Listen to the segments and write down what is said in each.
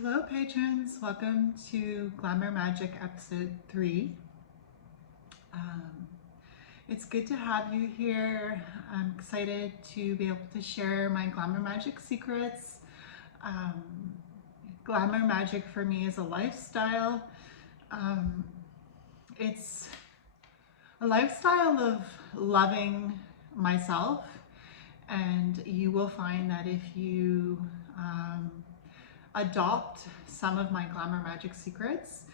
Hello patrons, welcome to Glamour Majick episode 3. It's good to have you here. I'm excited to be able to share my Glamour Majick secrets. Glamour Majick for me is a lifestyle. It's a lifestyle of loving myself, and you will find that if you adopt some of my Glamour Majick secrets,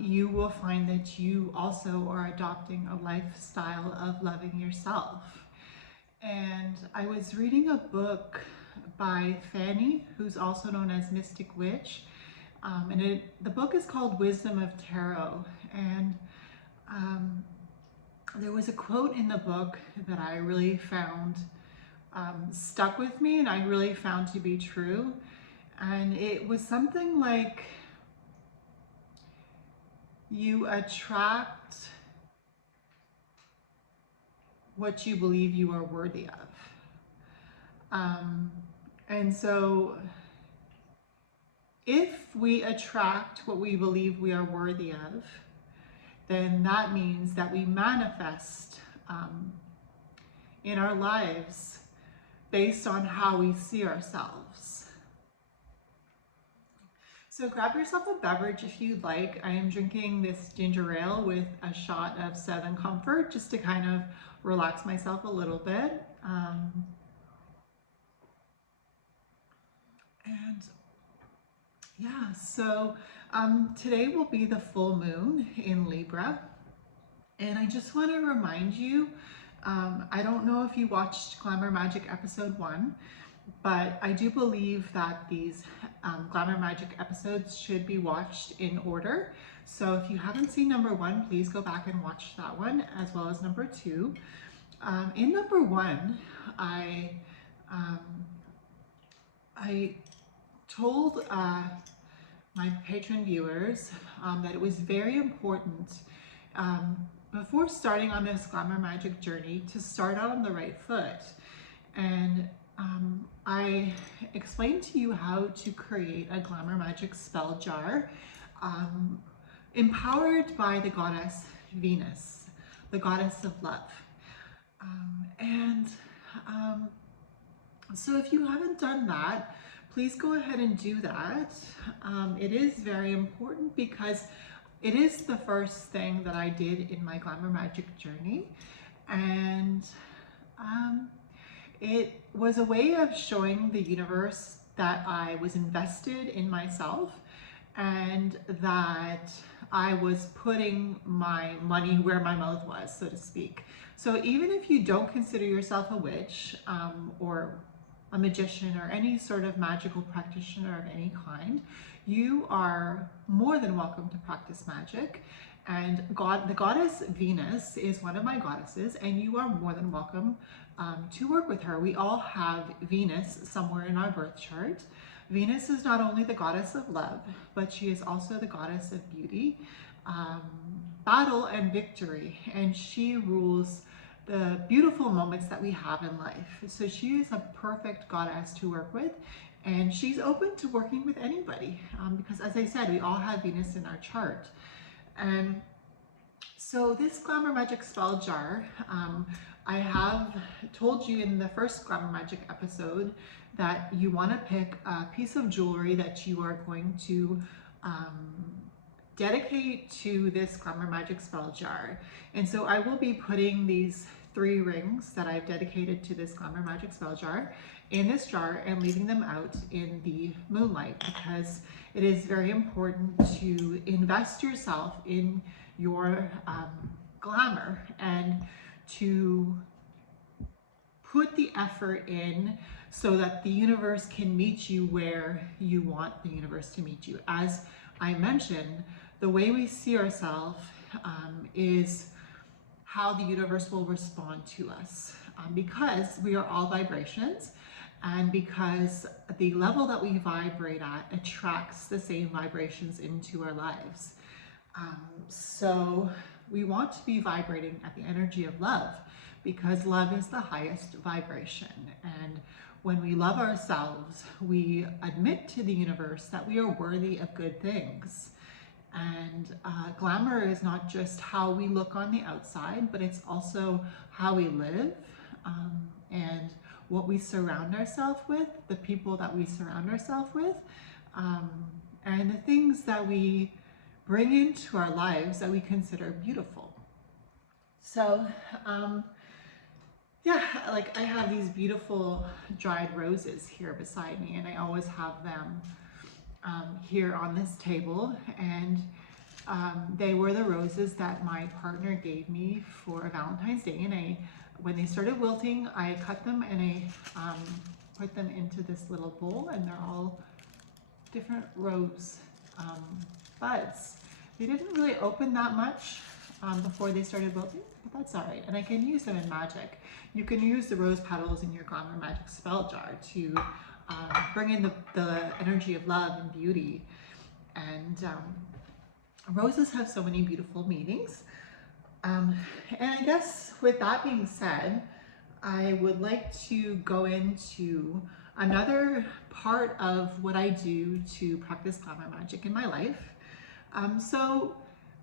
you will find that you also are adopting a lifestyle of loving yourself. And I was reading a book by Fanny, who's also known as Mystic Witch, and the book is called Wisdom of Tarot. And there was a quote in the book that I really found stuck with me and I really found to be true. And it was something like, you attract what you believe you are worthy of. And so if we attract what we believe we are worthy of, then that means that we manifest in our lives based on how we see ourselves. So grab yourself a beverage if you'd like. I am drinking this ginger ale with a shot of Southern Comfort just to kind of relax myself a little bit. Today will be the full moon in Libra. And I just want to remind you, I don't know if you watched Glamour Majick episode 1, but I do believe that these Glamour Majick episodes should be watched in order. So if you haven't seen number 1, please go back and watch that one, as well as number 2. In number 1, I told my patron viewers that it was very important before starting on this Glamour Majick journey to start out on the right foot. And I explained to you how to create a Glamour Majick spell jar empowered by the goddess Venus, the goddess of love. So if you haven't done that, please go ahead and do that. It is very important because it is the first thing that I did in my Glamour Majick journey. And it was a way of showing the universe that I was invested in myself and that I was putting my money where my mouth was, so to speak. So even if you don't consider yourself a witch or a magician or any sort of magical practitioner of any kind, you are more than welcome to practice magic. And the goddess Venus is one of my goddesses, and you are more than welcome to work with her. We all have Venus somewhere in our birth chart. Venus is not only the goddess of love, but she is also the goddess of beauty, battle, and victory. And she rules the beautiful moments that we have in life. So she is a perfect goddess to work with, and she's open to working with anybody because, as I said, we all have Venus in our chart. And so this Glamour Majick spell jar, I have told you in the first Glamour Majick episode that you want to pick a piece of jewelry that you are going to dedicate to this Glamour Majick spell jar. And so I will be putting these 3 rings that I've dedicated to this Glamour Majick spell jar in this jar and leaving them out in the moonlight, because it is very important to invest yourself in your glamour and to put the effort in so that the universe can meet you where you want the universe to meet you. As I mentioned, the way we see ourselves is how the universe will respond to us, because we are all vibrations, and because the level that we vibrate at attracts the same vibrations into our lives. So we want to be vibrating at the energy of love, because love is the highest vibration. And when we love ourselves, we admit to the universe that we are worthy of good things. And glamour is not just how we look on the outside, but it's also how we live, and what we surround ourselves with, the people that we surround ourselves with, and the things that we bring into our lives that we consider beautiful. So, yeah, like I have these beautiful dried roses here beside me, and I always have them here on this table, and they were the roses that my partner gave me for Valentine's Day, and when they started wilting, I cut them and I put them into this little bowl, and they're all different rose buds. They didn't really open that much before they started wilting, but that's all right, and I can use them in magic. You can use the rose petals in your Glamour Majick spell jar to bring in the energy of love and beauty. And roses have so many beautiful meanings. And I guess with that being said, I would like to go into another part of what I do to practice Glamour Majick in my life. So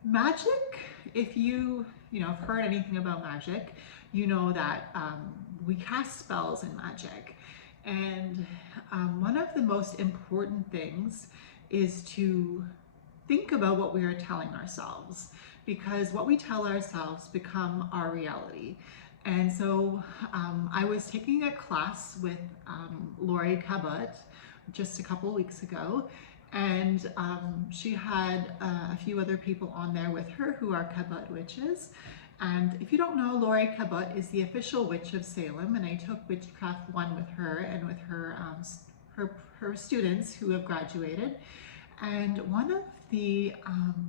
magic, if you have heard anything about magic, you know that we cast spells in magic. And one of the most important things is to think about what we are telling ourselves, because what we tell ourselves become our reality. And so I was taking a class with Lori Cabot just a couple weeks ago, and she had a few other people on there with her who are Cabot witches. And if you don't know, Lori Cabot is the official witch of Salem, and I took Witchcraft 1 with her and with her her students who have graduated. And one of the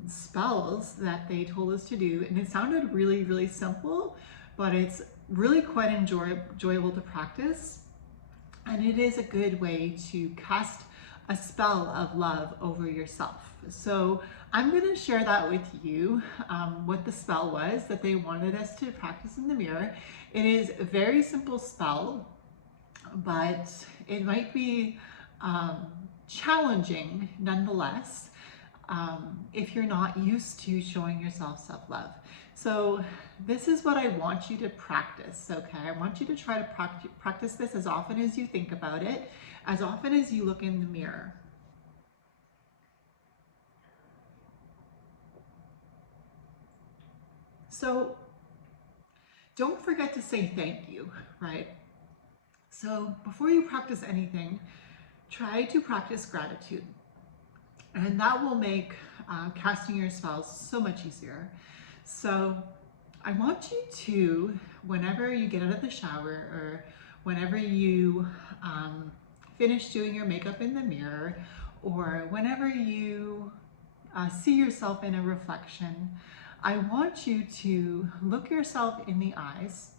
spells that they told us to do, and it sounded really, really simple, but it's really quite enjoyable to practice, and it is a good way to cast a spell of love over yourself. So I'm going to share that with you, what the spell was that they wanted us to practice in the mirror. It is a very simple spell, but it might be challenging nonetheless if you're not used to showing yourself self-love. So this is what I want you to practice, okay? I want you to try to practice this as often as you think about it, as often as you look in the mirror. So don't forget to say thank you, right? So before you practice anything, try to practice gratitude. And that will make casting your spells so much easier. So I want you to, whenever you get out of the shower or whenever you finish doing your makeup in the mirror, or whenever you see yourself in a reflection, I want you to look yourself in the eyes.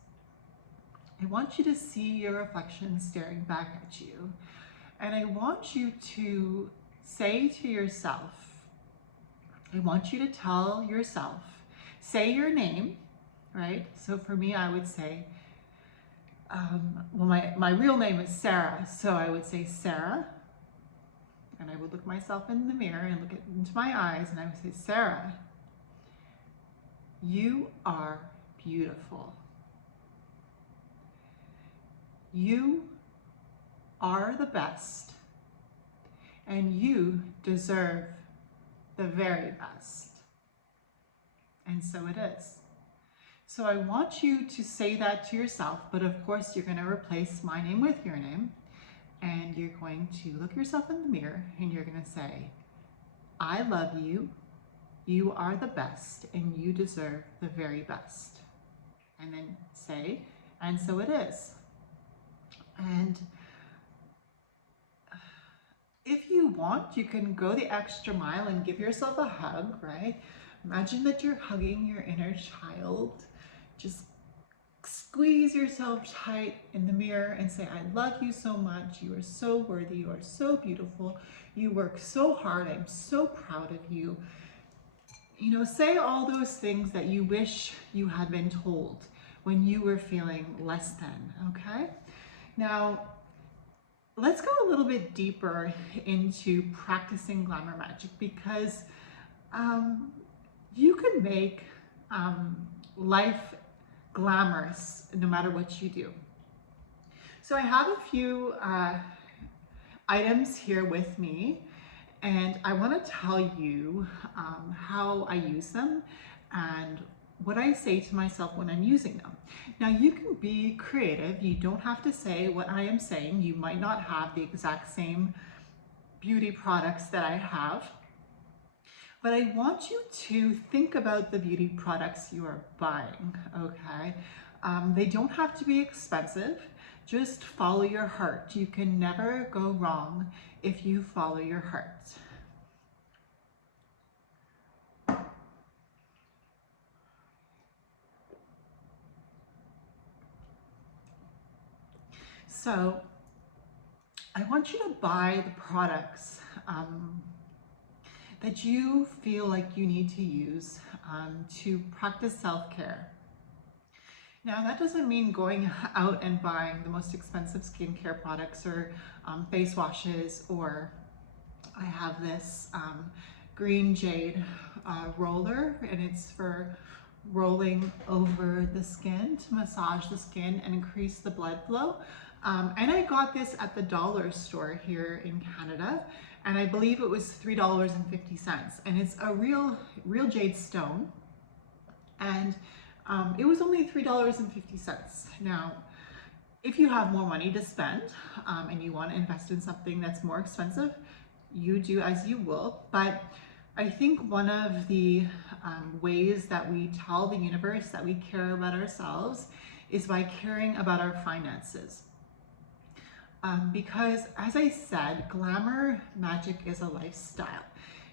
I want you to see your reflection staring back at you. And I want you to say to yourself, I want you to tell yourself, say your name, right? So for me, I would say, well, my real name is Sarah. So I would say Sarah, and I would look myself in the mirror and look into my eyes, and I would say, Sarah, you are beautiful. You are the best, and you deserve the very best. And so it is. So I want you to say that to yourself, but of course you're going to replace my name with your name, and you're going to look yourself in the mirror and you're going to say, I love you, you are the best, and you deserve the very best. And then say, and so it is. And if you want, you can go the extra mile and give yourself a hug, right? Imagine that you're hugging your inner child. Just squeeze yourself tight in the mirror and say, I love you so much. You are so worthy. You are so beautiful. You work so hard. I'm so proud of you. You know, say all those things that you wish you had been told when you were feeling less than, okay? Now, let's go a little bit deeper into practicing Glamour Magic, because you can make life glamorous no matter what you do. So I have a few items here with me, and I want to tell you how I use them and what I say to myself when I'm using them. Now, you can be creative. You don't have to say what I am saying. You might not have the exact same beauty products that I have, but I want you to think about the beauty products you are buying, okay? They don't have to be expensive. Just follow your heart. You can never go wrong if you follow your heart. So I want you to buy the products that you feel like you need to use to practice self-care. Now, that doesn't mean going out and buying the most expensive skincare products or face washes, or I have this green jade roller, and it's for rolling over the skin to massage the skin and increase the blood flow. And I got this at the dollar store here in Canada, and I believe it was $3.50, and it's a real jade stone, and it was only $3.50. Now, if you have more money to spend and you want to invest in something that's more expensive, you do as you will. But I think one of the ways that we tell the universe that we care about ourselves is by caring about our finances. Because, as I said, Glamour Magic is a lifestyle.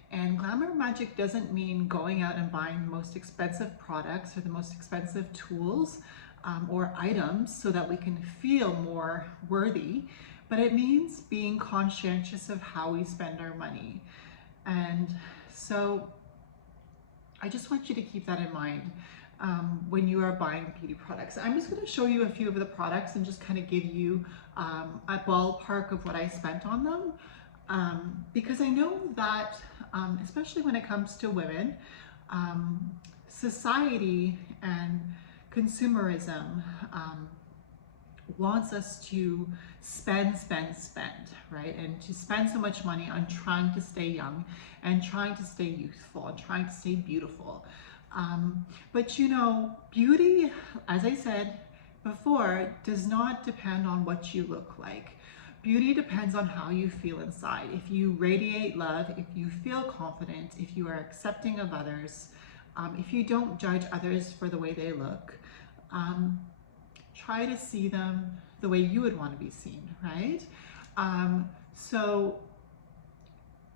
And Glamour Magic doesn't mean going out and buying the most expensive products or the most expensive tools or items so that we can feel more worthy, but it means being conscientious of how we spend our money. And so I just want you to keep that in mind when you are buying beauty products. I'm just going to show you a few of the products and just kind of give you a ballpark of what I spent on them, because I know that especially when it comes to women, society and consumerism wants us to spend, right? And to spend so much money on trying to stay young and trying to stay youthful and trying to stay beautiful. But you know, beauty, as I said before, does not depend on what you look like. Beauty depends on how you feel inside. If you radiate love, if you feel confident, if you are accepting of others, if you don't judge others for the way they look, try to see them the way you would want to be seen, right? So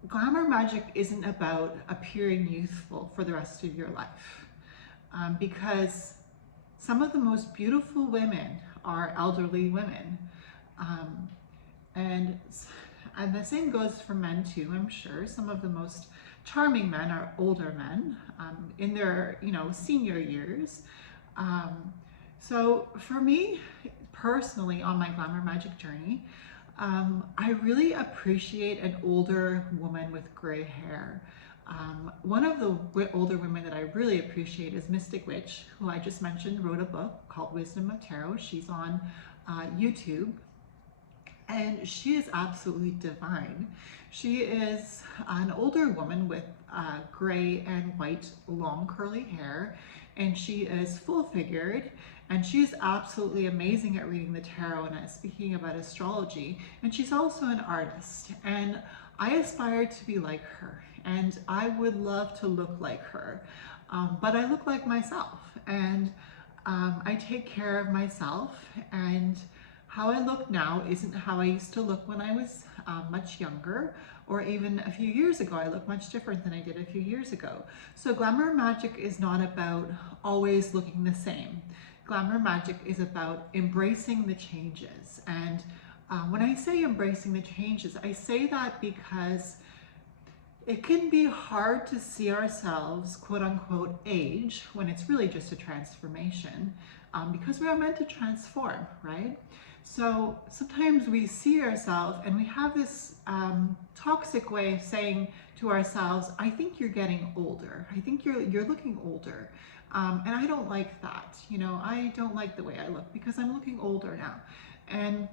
Glamour Magic isn't about appearing youthful for the rest of your life, because some of the most beautiful women are elderly women. And the same goes for men too, I'm sure. Some of the most charming men are older men in their, senior years. So for me, personally, on my Glamour Magic journey, I really appreciate an older woman with gray hair. One of the older women that I really appreciate is Mystic Witch, who I just mentioned wrote a book called Wisdom of Tarot. She's on YouTube. And she is absolutely divine. She is an older woman with gray and white long curly hair, and she is full figured, and she's absolutely amazing at reading the tarot and at speaking about astrology. And she's also an artist, and I aspire to be like her, and I would love to look like her, but I look like myself, and I take care of myself, and how I look now isn't how I used to look when I was much younger, or even a few years ago. I look much different than I did a few years ago. So Glamour Magic is not about always looking the same. Glamour Magic is about embracing the changes. And when I say embracing the changes, I say that because it can be hard to see ourselves, quote unquote, age when it's really just a transformation, because we are meant to transform, right? So sometimes we see ourselves and we have this toxic way of saying to ourselves, I think you're getting older. I think you're looking older. And I don't like that. You know, I don't like the way I look because I'm looking older now. And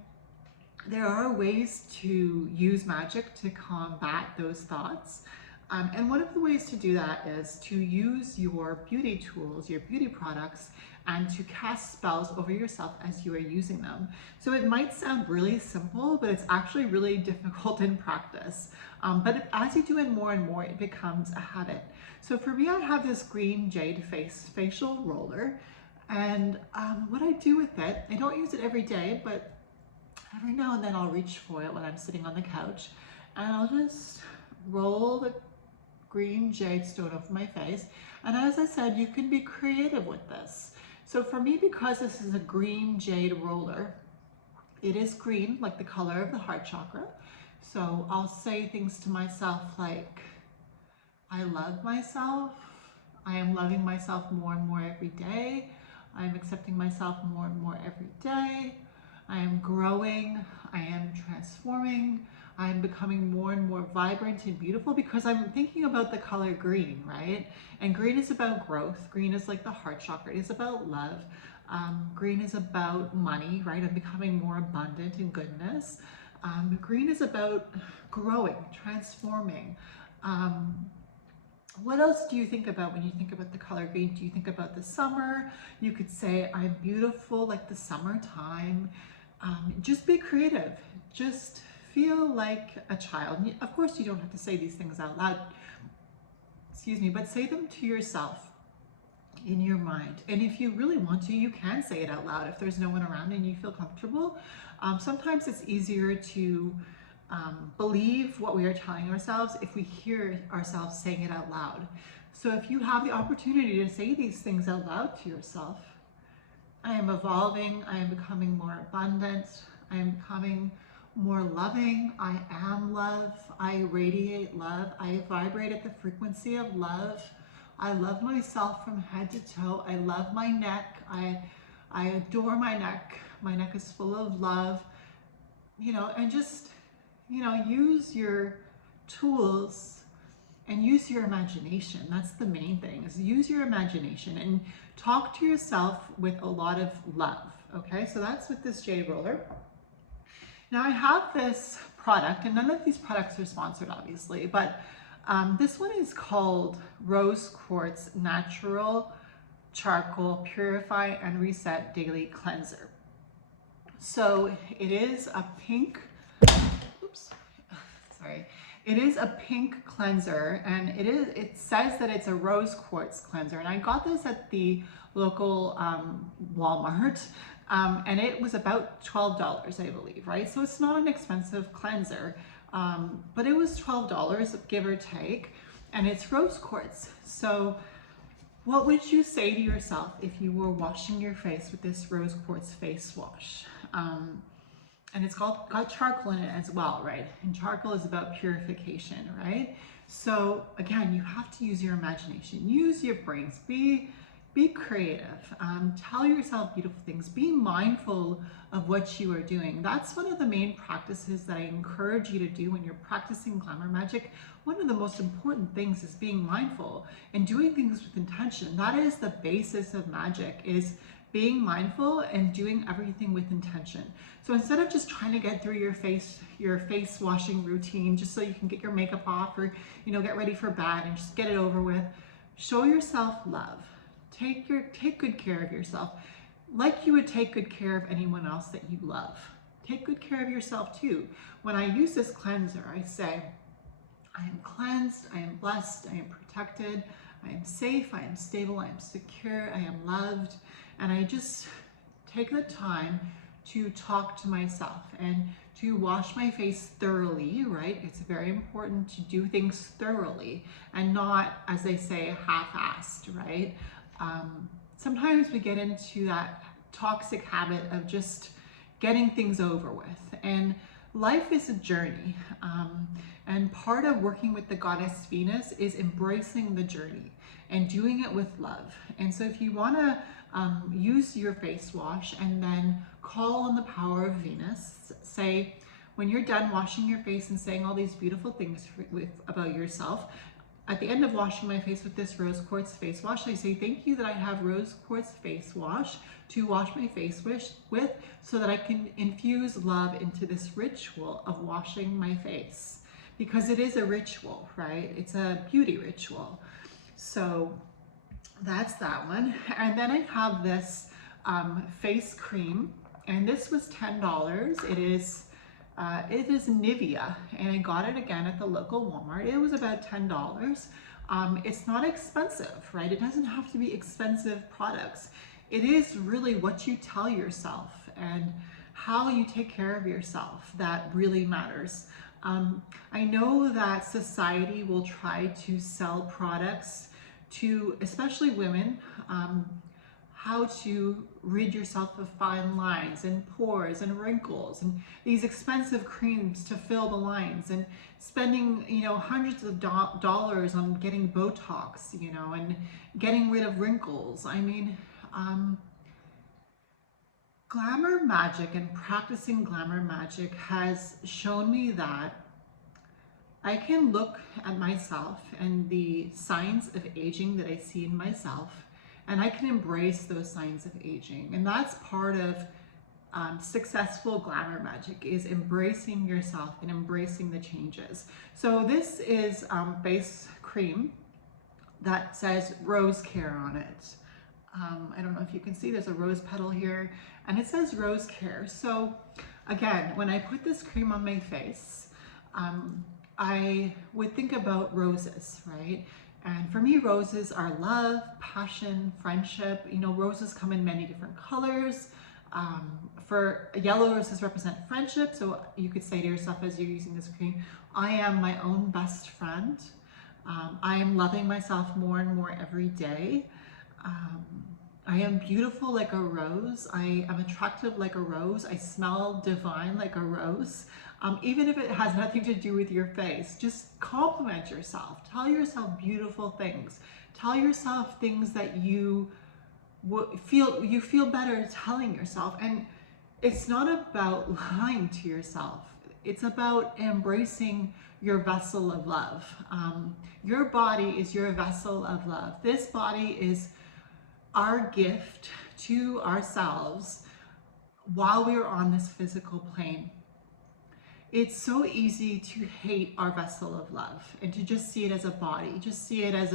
there are ways to use magic to combat those thoughts. And one of the ways to do that is to use your beauty tools, your beauty products, and to cast spells over yourself as you are using them. So it might sound really simple, but it's actually really difficult in practice. But as you do it more and more, it becomes a habit. So for me, I have this green jade facial roller. And what I do with it, I don't use it every day, but every now and then I'll reach for it when I'm sitting on the couch, and I'll just roll the green jade stone over my face. And as I said, you can be creative with this. So for me, because this is a green jade roller, it is green, like the color of the heart chakra. So I'll say things to myself like, I love myself. I am loving myself more and more every day. I am accepting myself more and more every day. I am growing. I am transforming. I am becoming more and more vibrant and beautiful because I'm thinking about the color green, right? And green is about growth. Green is like the heart chakra. It is about love. Green is about money, right? I'm becoming more abundant in goodness. Green is about growing, transforming. What else do you think about when you think about the color green? Do you think about the summer? You could say, I'm beautiful like the summertime. Just be creative. Just feel like a child. Of course, you don't have to say these things out loud, excuse me, but say them to yourself in your mind. And if you really want to, you can say it out loud if there's no one around and you feel comfortable. Sometimes it's easier to believe what we are telling ourselves if we hear ourselves saying it out loud. So if you have the opportunity to say these things out loud to yourself, I am evolving, I am becoming more abundant, I am becoming more loving, I am love, I radiate love, I vibrate at the frequency of love, I love myself from head to toe, I love my neck, I adore my neck is full of love, you know, and just, you know, use your tools and use your imagination. That's the main thing, is use your imagination and talk to yourself with a lot of love. Okay, so that's with this jade roller. Now I have this product, and none of these products are sponsored obviously, but this one is called Rose Quartz Natural Charcoal Purify and Reset Daily Cleanser. So it is a pink, oops, sorry. It is a pink cleanser, and it says that it's a rose quartz cleanser. And I got this at the local Walmart, and it was about $12, I believe, right? So it's not an expensive cleanser, but it was $12, give or take, and it's rose quartz. So what would you say to yourself if you were washing your face with this rose quartz face wash? And it's got charcoal in it as well, right? And charcoal is about purification, right? So again, you have to use your imagination, use your brains, be creative, tell yourself beautiful things, be mindful of what you are doing. That's one of the main practices that I encourage you to do when you're practicing Glamour Magic. One of the most important things is being mindful and doing things with intention. That is the basis of magic, is being mindful and doing everything with intention. So instead of just trying to get through your face washing routine just so you can get your makeup off or, you know, get ready for bed and just get it over with, show yourself love. Take good care of yourself like you would take good care of anyone else that you love. Take good care of yourself too. When I use this cleanser, I say, I am cleansed, I am blessed, I am protected, I am safe, I am stable, I am secure, I am loved. And I just take the time to talk to myself and to wash my face thoroughly, right? It's very important to do things thoroughly and not, as they say, half-assed, right? Sometimes we get into that toxic habit of just getting things over with. And life is a journey. And part of working with the goddess Venus is embracing the journey and doing it with love. And so if you want to use your face wash and then call on the power of Venus. Say, when you're done washing your face and saying all these beautiful things about yourself, at the end of washing my face with this rose quartz face wash, I say, thank you that I have rose quartz face wash to wash my face with, so that I can infuse love into this ritual of washing my face. Because it is a ritual, right? It's a beauty ritual. So that's that one. And then I have this face cream, and this was $10. It is Nivea, and I got it again at the local Walmart. It was about $10. It's not expensive, right? It doesn't have to be expensive products. It is really what you tell yourself and how you take care of yourself that really matters. I know that society will try to sell products to, especially women, how to rid yourself of fine lines and pores and wrinkles and these expensive creams to fill the lines, and spending, you know, hundreds of dollars on getting Botox, you know, and getting rid of wrinkles. I mean, Glamour Majick and practicing Glamour Majick has shown me that I can look at myself and the signs of aging that I see in myself, and I can embrace those signs of aging. And that's part of successful Glamour Majick, is embracing yourself and embracing the changes. So this is base cream that says Rose Care on it. I don't know if you can see, there's a rose petal here, and it says Rose Care. So again, when I put this cream on my face, I would think about roses, right? And for me, roses are love, passion, friendship. You know, roses come in many different colors. For yellow roses represent friendship. So you could say to yourself as you're using this cream, I am my own best friend. I am loving myself more and more every day. I am beautiful like a rose. I am attractive like a rose. I smell divine like a rose. Even if it has nothing to do with your face, just compliment yourself. Tell yourself beautiful things. Tell yourself things that you feel better telling yourself. And it's not about lying to yourself. It's about embracing your vessel of love. Your body is your vessel of love. This body is our gift to ourselves while we are on this physical plane. It's so easy to hate our vessel of love and to just see it as a body, just see it as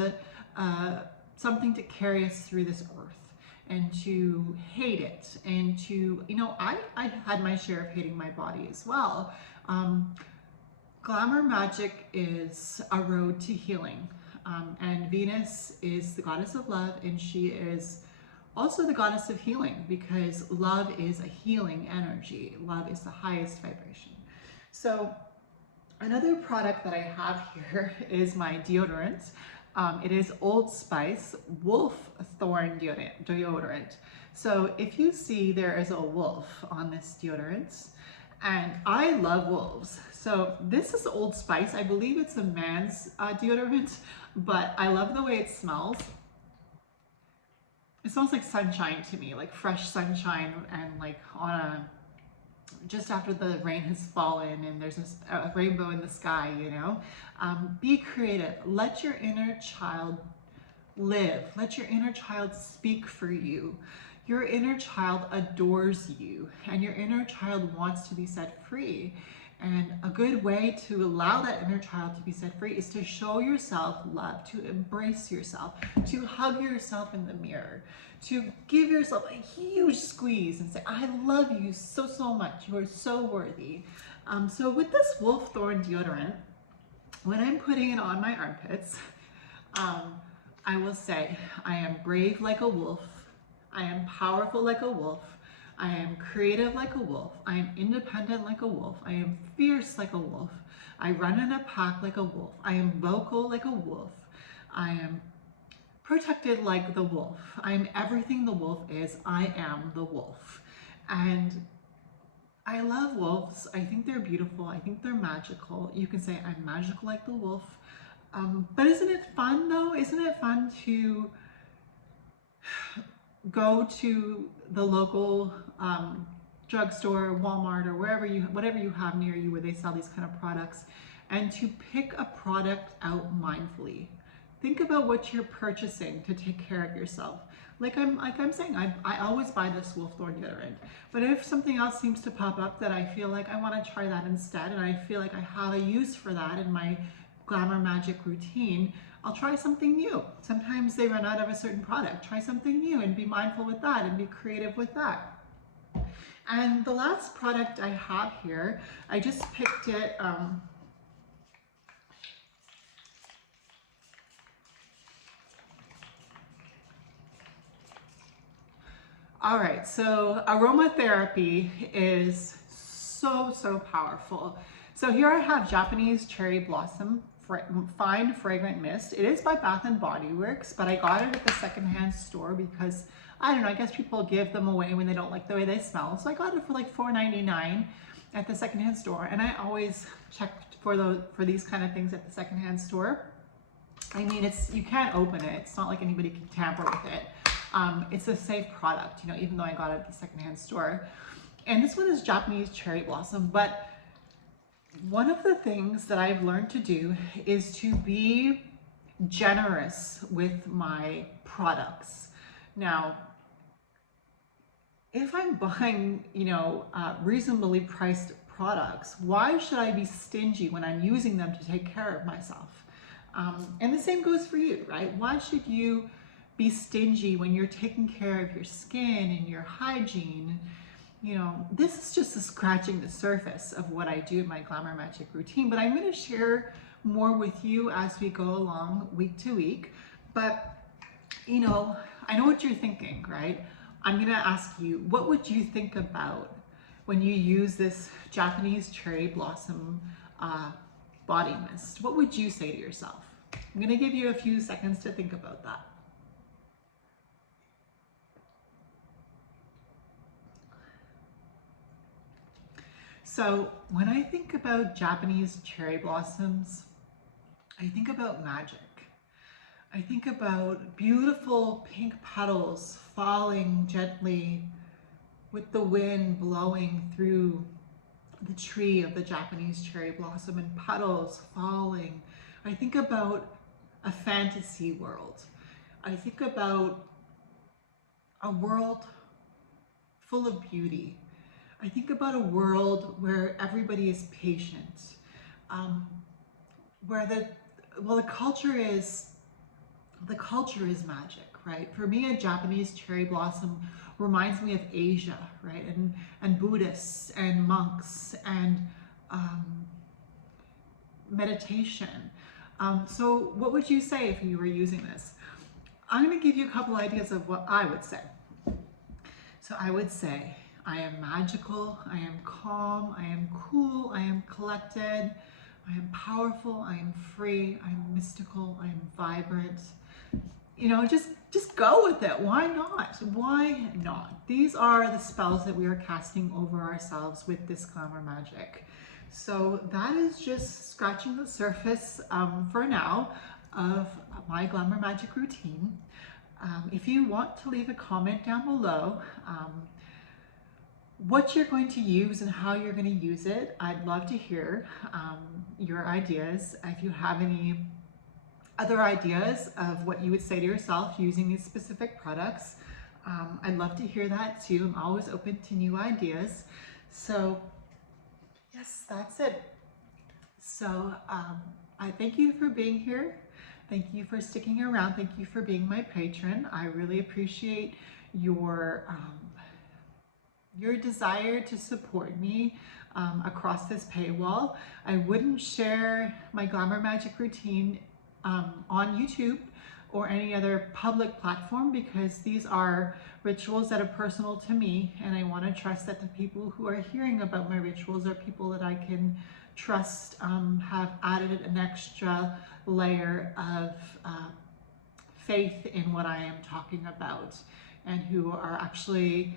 something to carry us through this earth, and to hate it, and to, you know, I had my share of hating my body as well. Glamour Majick is a road to healing, and Venus is the goddess of love, and she is also the goddess of healing, because love is a healing energy. Love is the highest vibration. So another product that I have here is my deodorant. It is Old Spice Wolf Thorn deodorant. So if you see, there is a wolf on this deodorant, and I love wolves. So this is Old Spice. I believe it's a man's deodorant, but I love the way it smells. It smells like sunshine to me, like fresh sunshine, and like on a, just after the rain has fallen and there's a rainbow in the sky, you know. Be creative. Let your inner child live. Let your inner child speak for you. Your inner child adores you, and your inner child wants to be set free. And a good way to allow that inner child to be set free is to show yourself love, to embrace yourself, to hug yourself in the mirror, to give yourself a huge squeeze and say, I love you so, so much. You are so worthy. So with this Wolf Thorn deodorant, when I'm putting it on my armpits, I will say, I am brave like a wolf. I am powerful like a wolf. I am creative like a wolf. I am independent like a wolf. I am fierce like a wolf. I run in a pack like a wolf. I am vocal like a wolf. I am protected like the wolf. I am everything the wolf is. I am the wolf. And I love wolves. I think they're beautiful. I think they're magical. You can say I'm magical like the wolf. But isn't it fun though? Isn't it fun to go to the local drugstore, Walmart, or whatever you have near you where they sell these kind of products, and to pick a product out mindfully. Think about what you're purchasing to take care of yourself. Like I'm saying, I always buy this Wolfthorn deodorant, but if something else seems to pop up that I feel like I want to try that instead, and I feel like I have a use for that in my Glamour Majick routine, I'll try something new. Sometimes they run out of a certain product. Try something new and be mindful with that and be creative with that. And the last product I have here, I just picked it. All right, so aromatherapy is so powerful. So here I have Japanese Cherry Blossom Fine Fragrant Mist. It is by Bath & Body Works, but I got it at the secondhand store because, I don't know, I guess people give them away when they don't like the way they smell. So I got it for like $4.99 at the secondhand store, and I always check for these kind of things at the secondhand store. I mean, you can't open it. It's not like anybody can tamper with it. It's a safe product, you know, even though I got it at the secondhand store. And this one is Japanese Cherry Blossom, but one of the things that I've learned to do is to be generous with my products. Now, if I'm buying, you know, reasonably priced products, why should I be stingy when I'm using them to take care of myself? And the same goes for you, right? Why should you be stingy when you're taking care of your skin and your hygiene? You know, this is just scratching the surface of what I do in my Glamour Majick routine, but I'm going to share more with you as we go along week to week. But, you know, I know what you're thinking, right? I'm going to ask you, what would you think about when you use this Japanese Cherry Blossom body mist? What would you say to yourself? I'm going to give you a few seconds to think about that. So when I think about Japanese cherry blossoms, I think about magic. I think about beautiful pink petals falling gently with the wind blowing through the tree of the Japanese cherry blossom and petals falling. I think about a fantasy world. I think about a world full of beauty. I think about a world where everybody is patient, where the culture is magic, right? For me, a Japanese cherry blossom reminds me of Asia, right? And Buddhists and monks and meditation. So what would you say if you were using this? I'm going to give you a couple ideas of what I would say. So I would say, I am magical, I am calm, I am cool, I am collected, I am powerful, I am free, I am mystical, I am vibrant. You know, just go with it. Why not? Why not? These are the spells that we are casting over ourselves with this Glamour Majick. So that is just scratching the surface for now of my Glamour Majick routine. If you want to leave a comment down below, what you're going to use and how you're going to use it, I'd love to hear your ideas. If you have any other ideas of what you would say to yourself using these specific products, I'd love to hear that too. I'm always open to new ideas. So yes, that's it. So I thank you for being here. Thank you for sticking around. Thank you for being my patron. I really appreciate your desire to support me across this paywall. I wouldn't share my Glamour Majick routine on YouTube or any other public platform because these are rituals that are personal to me, and I want to trust that the people who are hearing about my rituals are people that I can trust have added an extra layer of faith in what I am talking about, and who are actually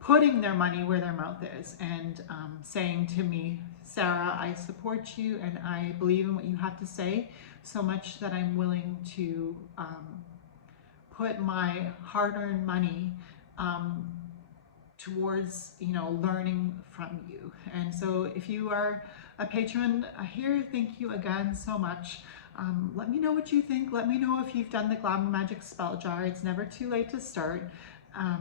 putting their money where their mouth is and saying to me, Sarah, I support you and I believe in what you have to say so much that I'm willing to put my hard-earned money towards, you know, learning from you. And so if you are a patron here, thank you again so much. Let me know what you think. Let me know if you've done the Glamour Majick spell jar. It's never too late to start. Yeah,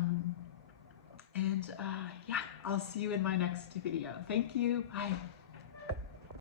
I'll see you in my next video. Thank you. Bye.